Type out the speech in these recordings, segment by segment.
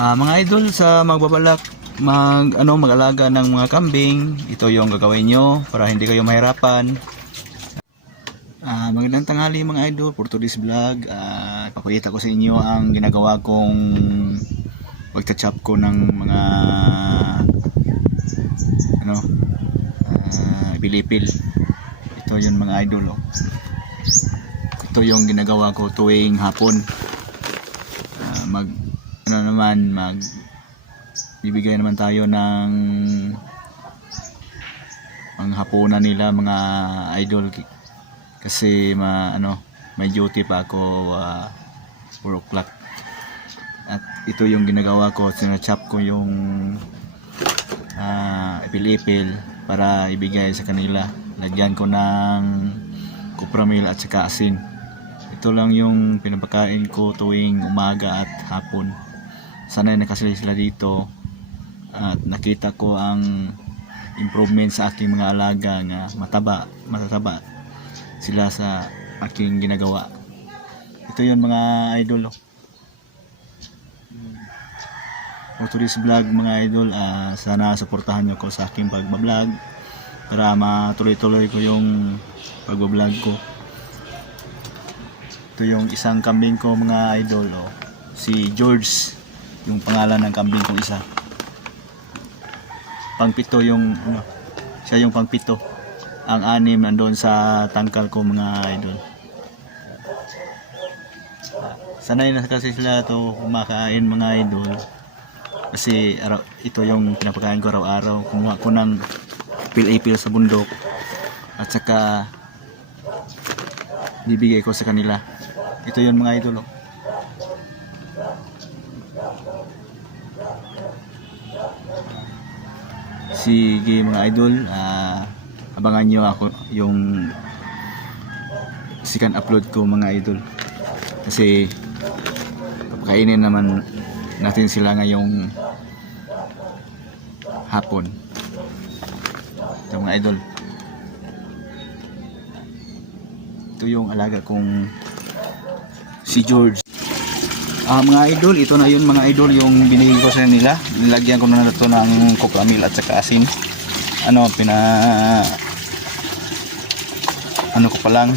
Mga idol, sa magbabalak mag-alaga ng mga kambing, ito yung gagawin nyo para hindi kayo mahirapan. Magandang tanghali mga idol, for today's vlog. Papakita ko sa inyo ang ginagawa kong pagta-chop ko ng mga bilipil. Ito yung mga idol, oh. Ito yung ginagawa ko tuwing hapon. Bibigay naman tayo ng panghapunan nila mga idol, kasi may duty pa ako 4 o'clock. At ito yung ginagawa ko, sinachop ko yung ipil-ipil para ibigay sa kanila. Lagyan ko ng kupramil at saka asin. Ito lang yung pinapakain ko tuwing umaga at hapon. Sanay nakasali sila dito at nakita ko ang improvement sa aking mga alaga nga matataba sila sa aking ginagawa. Ito yun mga idol, for today's vlog mga idol. Sana suportahan nyo ko sa aking pagbablog para matuloy-tuloy ko yung pagbablog ko. Ito yung isang kambing ko mga idol, si George yung pangalan ng kambing kong isa. Pangpito yung siya yung pangpito. Ang 6 nandoon sa tangkal ko mga idol. Sanay na kasi sila to kumakain mga idol, kasi ito yung pinapakain ko araw-araw. Kumuha ko ng pil-ipil sa bundok at saka bibigay ko sa kanila. Ito yun mga idol, Sige mga idol, abangan nyo ako yung second upload ko mga idol, kasi papakainin naman natin sila ngayong hapon. Ito mga idol, ito yung alaga kong si George. Mga idol, ito na yun mga idol, yung binigay ko sa nila. Nilagyan ko na ito ng koklamil at saka asin. Ko pa lang.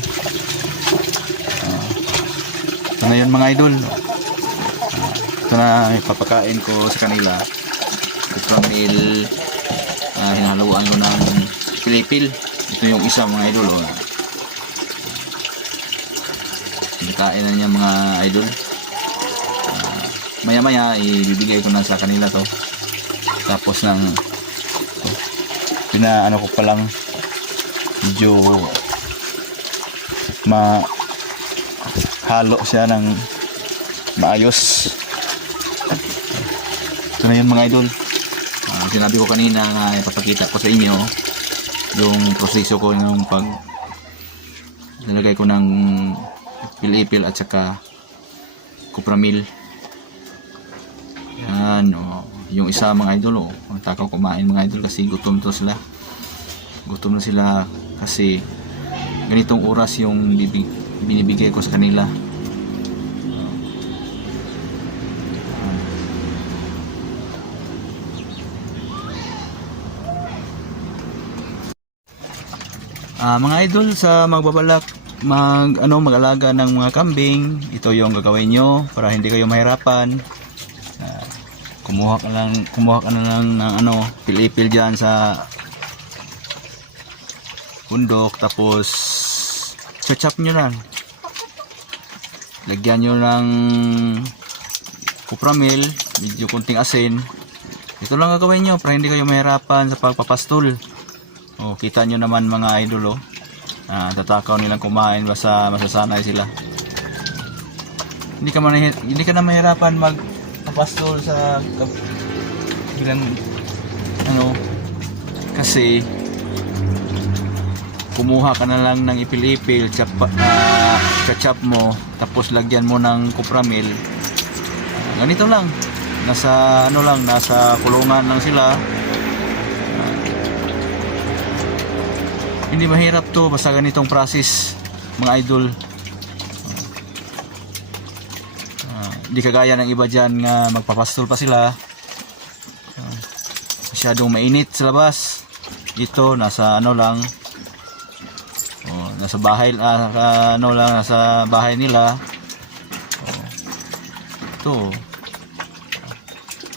Ito na yun mga idol. Ito na ipapakain ko sa kanila. Koklamil, hinahaluan ko ng pilipil. Ito yung isa mga idol, Kain na niya mga idol. Maya-maya ibibigay ko na sa kanila to. Tapos pinaano ko pa lang, medyo mahalo siya ng maayos. Ito na yun mga idol. Sinabi ko kanina na ipapakita ko sa inyo yung proseso ko, yung pag nilagay ko ng pil-ipil at saka kupramil. Yan, yung isa mga idol, ang takaw kumain mga idol, kasi gutom na sila kasi ganitong oras yung binibigay ko sa kanila. Mga idol, sa magbabalak mag-alaga ng mga kambing, ito yung gagawin nyo para hindi kayo mahirapan. Kumuha ka na lang ng pil-ipil dyan sa bundok, tapos chop nyo lang, lagyan nyo ng kupramil, medyo kunting asin. Ito lang gagawin nyo para hindi kayo mahirapan sa pagpapastol. Kita nyo naman mga idol, tatakaw nilang kumain basta masasanay sila. Hindi ka na mahirapan magpapastol sa bilang kasi kumuha ka na lang ng ipil-ipil, chop mo, tapos lagyan mo ng kupramil. Ganito lang, nasa kulungan lang sila. Hindi mahirap to, basta ganitong process mga idol. Hindi kagaya ng iba dyan nga magpapastol pa sila. Masyadong mainit sa labas. Dito nasa ano lang. Nasa bahay nasa bahay nila. Ito.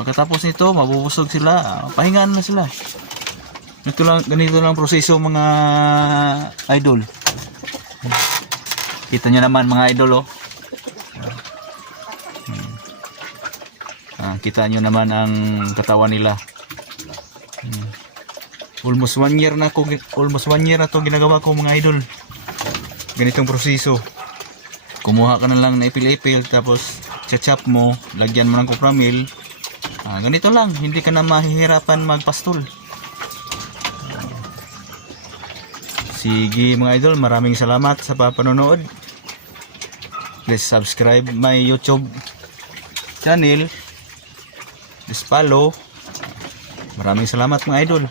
Pagkatapos nito, mabubusog sila. Pahingaan na sila. Ganito lang proseso mga idol. Kita nyo naman mga idol, oh. Kita nyo naman ang katawan nila. Almost 1 year na to ginagawa ko mga idol. Ganitong proseso. Kumuha ka na lang na ipil-ipil, tapos chachap mo, lagyan mo ng kupramil. Ganito lang, hindi ka na mahihirapan magpastol. Sige mga idol, maraming salamat sa papanonood. Please subscribe my YouTube channel. Please follow. Maraming salamat mga idol.